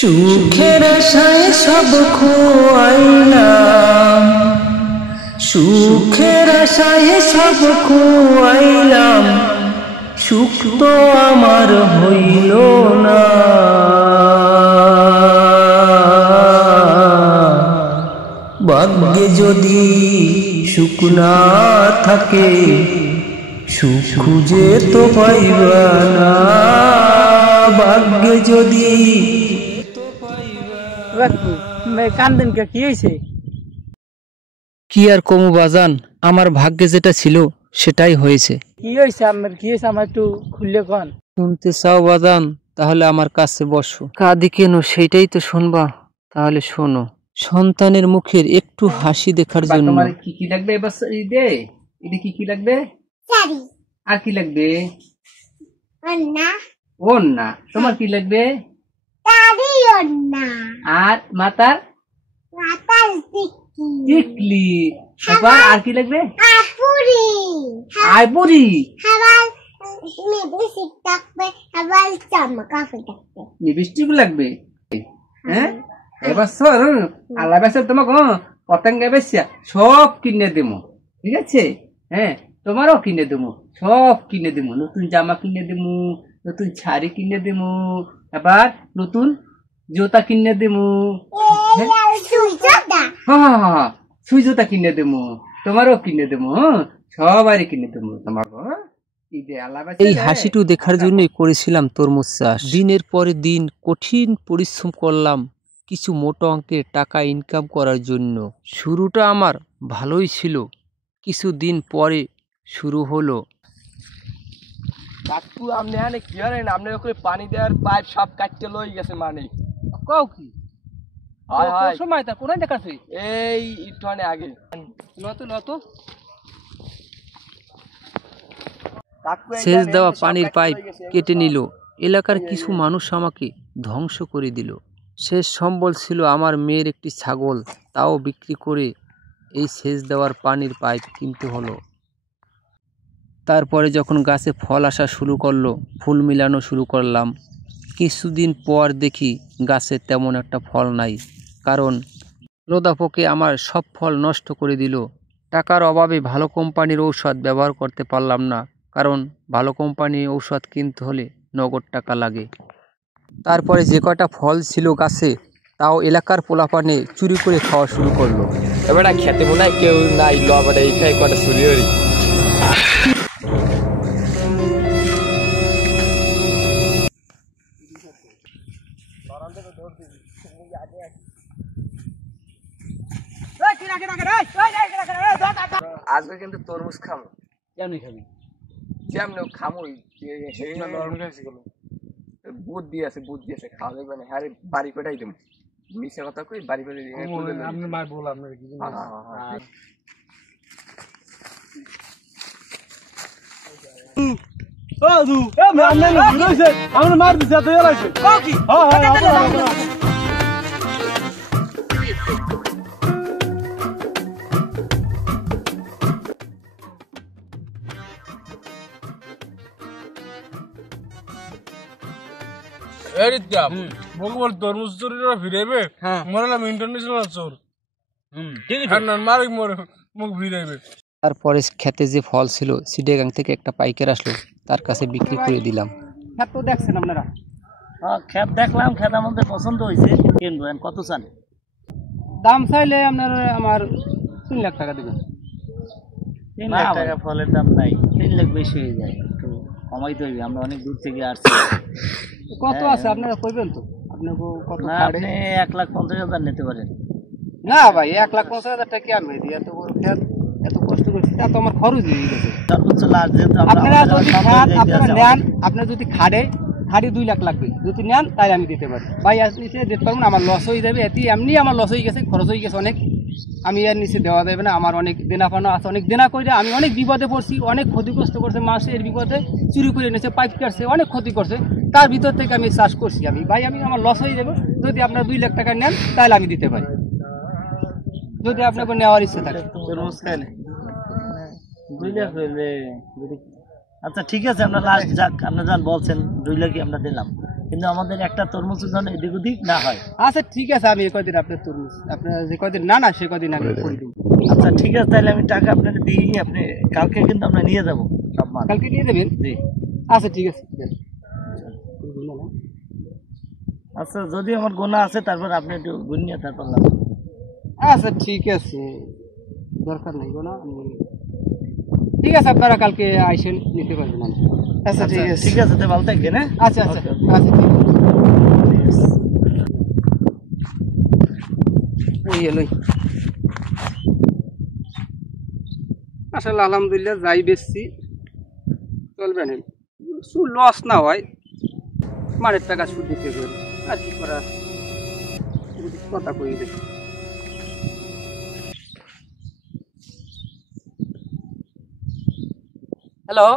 সুখের আশায় সব খোয়াইলাম, সুখের আশায় সব খোয়াইলাম, সুখ তো আমার হইল না। ভাগ্যে যদি সুখ না থাকে, সুখ খুঁজে তো পাইবা না। ভাগ্যে যদি কান্দেন কে, কি হয়েছে? কি আর কমু বাজান, আমার ভাগ্যে যেটা ছিল সেটাই হয়েছে। কি হয়েছে আমার, কি হয়েছে আমার একটু খুললে কন। শুনতে চাও বাজান? তাহলে আমার কাছে বসো। কাঁদি কেন সেইটাই তো শুনবা, তাহলে শোনো। সন্তানের মুখের একটু হাসি দেখার জন্য। তোমার কি কি লাগবে এবার ঈদে? ঈদে কি কি লাগবে? আর কি লাগবে? ওন্না। তোমার কি লাগবে? আর মাতার টিকলি। আর কি লাগবে? আইপুরি। লিপস্টিক লাগবে। হ্যাঁ, এবার সর আল্লাহ বেসে তোমাকে পতঙ্গে বেসিয়া সব কিনে দেবো, ঠিক আছে? হ্যাঁ, তোমারও কিনে দেবো, সব কিনে দেবো। নতুন জামা কিনে দেবো, নতুন শাড়ি কিনে দেবো, আবার নতুন জুতা কিনে দেবো। হ্যাঁ, সুই জুতা কিনে দেবো, তোমারও কিনে দেবো, সবারই কিনে দেবো তোমাকে। এই হাসিটু দেখার জন্যই করেছিলাম তরমুজ চাষ। দিনের পরে দিন কঠিন পরিশ্রম করলাম কিছু মোটা অঙ্কের টাকা ইনকাম করার জন্য। শুরুটা আমার ভালোই ছিল, কিছুদিন পরে শুরু হলো। কাকু আপনি এখানে কি করেন? আপনার ওখানে পানি দেওয়ার পাইপ সব কাটতে লই গেছে মানে। কও কি? হয় হয়, সময় তা কোনায় দেখাছে? এই ইটনে আগে নত সেচ দেওয়া পানির পাইপ কেটে নিল। এলাকার কিছু মানুষ আমাকে ধ্বংস করে দিল। শেষ সম্বল ছিল আমার মেয়ের একটি ছাগল, তাও বিক্রি করে এই সেচ দেওয়ার পানির পাইপ কিনতে হলো। তারপরে যখন গাছে ফল আসা শুরু করলো, ফুল মিলানো শুরু করলাম। কিছুদিন পর দেখি গাছে তেমন একটা ফল নাই, কারণ লোদা পোকে আমার সব ফল নষ্ট করে দিল। টাকার অভাবে ভালো কোম্পানির ঔষধ ব্যবহার করতে পারলাম না, কারণ ভালো কোম্পানির ঔষধ কিনতে হলে নগদ টাকা লাগে। তারপরে যে কটা ফল ছিল গাছে, তাও এলাকার পোলাপানে চুরি করে খাওয়া শুরু করলো। এবার খেতে মনে হয় কেউ নাই, লবটা এই খাই কটা চুরি করি। আজকে কিন্তু তরমুজ খামো। কেমনি খাবি? যেমন খামো, বুদ্ধি আছে, বুদ্ধি আছে, খাওয়া যাবে না। হ্যাঁ, বাড়ি পেটাই দেবো। মিশে কথা কই, বাড়ি পেটাই দিই। আপনি মার বল, আপনার কি মার দিছে তো এলাইছে। কি তরমুজ চোরেরা ফিরাইবে, মরালাম ইন্টারন্যাশনাল চোর। মুখ ফিরাইবে। তারপরে খেতে যে ফল ছিল, সিডেগাং থেকে একটা পাইকার আসলো, তার কাছে বিক্রি করে দিলাম। খেত তো দেখছেন আপনারা? খেত দেখলাম, খেত আমাদের পছন্দ হয়েছে, কিনবো। কত চান? দাম চাইলে আপনার আমার 3 লাখ টাকা দেবেন। 3 লাখ টাকা ফলের দাম নাই, 3 লাখ বেশি হয়ে যায়, একটু কমাইতে হইবে। আমরা অনেক দূর থেকে আসছি। কত আছে আপনারা কইবেন তো? আপনাকে কত? আপনি 1,50,000 নিতে পারেন। না ভাই, 1,50,000 টাকা কি আমি দিই? এত বড় খেত, এত কষ্ট করছি, তা তো আমার খরচ হয়ে গেছে। সর্বোচ্চ লাভ যেহেতু আপনারা যদি নেন, আপনার যদি খাড়ি 2 লাখ লাগবে, যদি নেন তাই আমি দিতে পারি। ভাই আর নিচে দিতে পারবো না, আমার লস হয়ে যাবে। এমনি আমার লস হয়ে গেছে, খরচ হয়ে গেছে অনেক। আমি এর নিচে দেওয়া যাবে না। আমার অনেক দেনা পানা আছে, অনেক দেনা করে আমি অনেক বিপদে পড়ছি, অনেক ক্ষতিগ্রস্ত করছে। মাসের বিপদে চুরি করে এনেছে, পাইপ কাটছে, অনেক ক্ষতি করছে। তার ভিতর থেকে আমি চাষ করছি। ভাই আমার লস হয়ে যাবে। যদি আপনার 2 লাখ টাকা নেন তাহলে আমি দিতে পারি, যদি আপনাকে নেওয়ার ইচ্ছে থাকে। তরমুজ খাইলে 2 লাখ হইলে, আচ্ছা ঠিক আছে, আমরা লাস্ট যাক, আপনি যখন বলছেন 2 লাখই আমরা দিলাম। কিন্তু আমাদের একটা তরমুজ যেন এদিক ওদিক না হয়। আচ্ছা ঠিক আছে, আমি এই কদিন আপনার তরমুজ আপনার যে কদিন না সে কদিন আমি করে দেবো। আচ্ছা ঠিক আছে, তাহলে আমি টাকা আপনাকে দিই, আপনি কালকে কিন্তু আমরা নিয়ে যাবো সব মাল। কালকে নিয়ে দেবেন? জি। আচ্ছা ঠিক আছে। আচ্ছা যদি আমার গোনা আছে তারপর আপনি একটু গুনিয়ে তারপর লাগবে। আচ্ছা ঠিক আছে, দরকার নেই গোনা। ঠিক আছে, আপনারা কালকে আইসেন, নিতে পারবেন। আচ্ছা ঠিক আছে, ঠিক আছে, ভালো থাকবেন। হ্যাঁ আচ্ছা আচ্ছা আচ্ছা ঠিক আছে। এই এলোই আসলে আলহামদুলিল্লাহ যাই বেচছি চলবে না, লস না হয়, মারের টাকা সুদ দিতে হবে, আর কি করা কথা কই দেখি। হ্যালো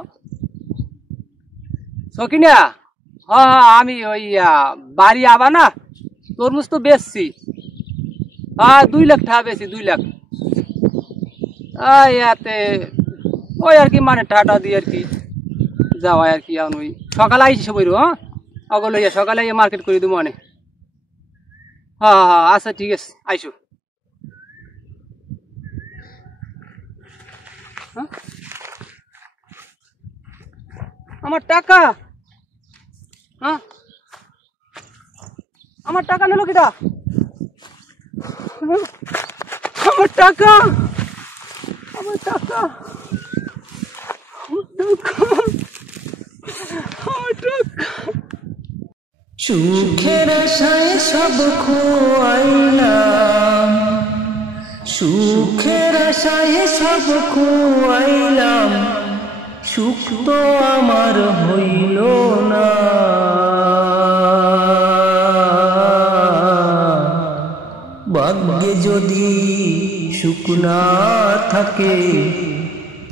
সকিনা, হ্যাঁ আমি ওই বাড়ি আবা না তরমুজ তো বেচছি, হ্যাঁ 2 লাখ টাকা বেশি, 2 লাখ। ইয়াতে ওই আর কি মানে টাটা দিয়ে আর কি যাওয়াই আর কি। ওই সকালে আইসি সবাই, হ্যাঁ অগল হইয়া সকালে মার্কেট করে দেবো অনেক। হ্যাঁ হ্যাঁ আচ্ছা ঠিক আছে, আইসো। হ্যাঁ আমার টাকা, হ্যাঁ আমার টাকা নিল কিটা, আমার টাকা, আমার টাকা, আমার টাকা। সুখের আশায় সব খোয়াইলাম, সুখের আশায় সব খোয়াইলাম, সুখ তো আমার হইল না। ভাগ্যে যদি সুখ না থাকে,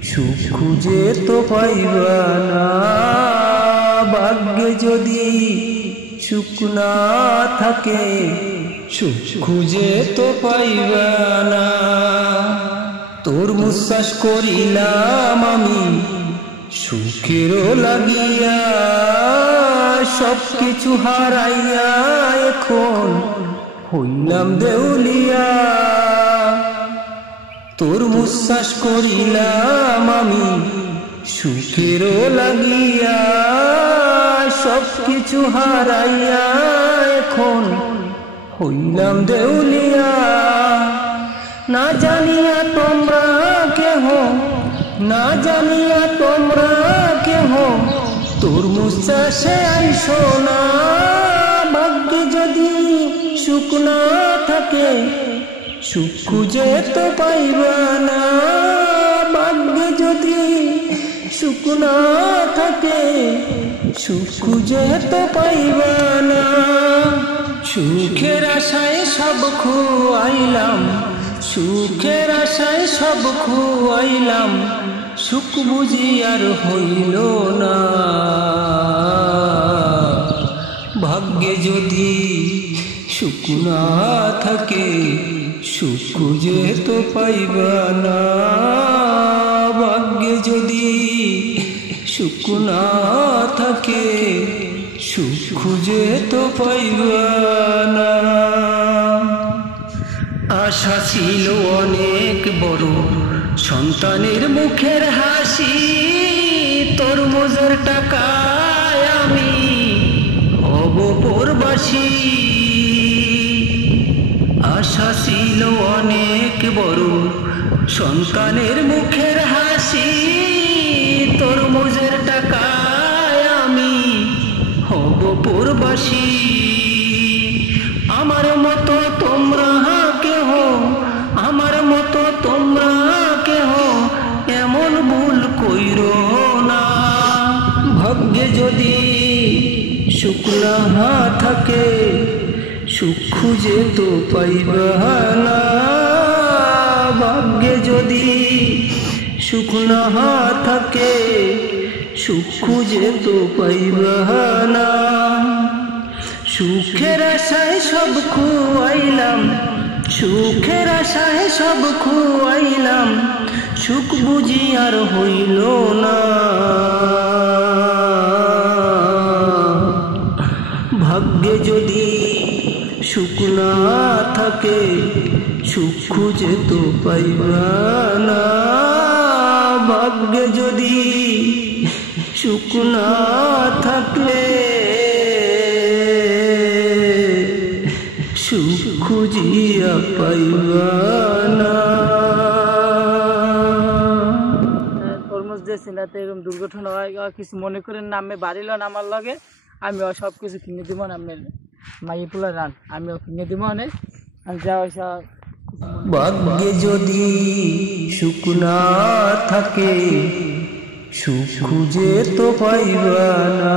সুখ খুঁজে তো পাইবা না। ভাগ্যে যদি সুখ না থাকে, সুখ খুঁজে তো পাইবা না। তরমুজ চাষ করিলাম আমি সুখেরও লাগিয়া, সব কিছু হারাইয়া এখন হইলাম দেউলিয়া। তরমুজ চাষ করিলাম আমি সুখেরও লাগিয়া, সব কিছু হারাইয়া এখন হইলাম দেউলিয়া। না জানিয়া তোমরা কেহ, না জানিয়া তোমরা কেহ তরমুজ চাষে আইসো না। ভাগ্যে যদি সুখ না থাকে, সুখ খুঁজে তো পাইবা না। ভাগ্যে যদি সুখ না থাকে, সুখ খুঁজে তো পাইবা না। সুখের আশায় সব খুয়াইলাম, সুখের আশায় সব খুয়াইলাম, সুখ বুঝি আর হইল না। ভাগ্যে যদি সুখ না থাকে, সুখ খুঁজে তো পাইবা না। ভাগ্যে যদি সুখ না থাকে, সুখ খুঁজে তো পাইবা না। আশা ছিল অনেক বড়, সন্তানের মুখের হাসি, তরমুজের টাকায় আমি হব পরবাসী। আশা ছিল অনেক বড়, সন্তানের মুখের হাসি, তরমুজের টাকায় আমি হব পরবাসী। আমার মতো তোমরা কেহ, আমার মতো তোমরা কেহ এমন ভুল কইরো না। ভাগ্যে যদি সুখ না থাকে, সুখ খুঁজে তো পাইবা না। ভাগ্যে যদি সুখ না থাকে, সুখ খুঁজে তো পাইবা না। সুখের আশায় সব খুয়াইলাম, সুখের আশায় সব খুয়াইলাম, সুখ বুঝি আর হইল না। ভাগ্যে যদি সুখ না থাকে সুখ খুঁজে তো পাইবা না, ভাগ্যে যদি সুখ না থাকলে সুখ খুঁজিয়া পাইবা না। তরমুজ যে ছেলেতে এরকম দুর্ঘটনা হয় কিছু মনে করেন না, আমি বাড়ি লন আমার লগে, আমি সব কিছু কিনে দিব না, আপনার মাইয়ে পোলা রান আমিও কিনে দিব অনেক যা পয়সা। ভাগ্যে যদি সুখ না থাকে সুখ খুঁজে তো পাইবা না।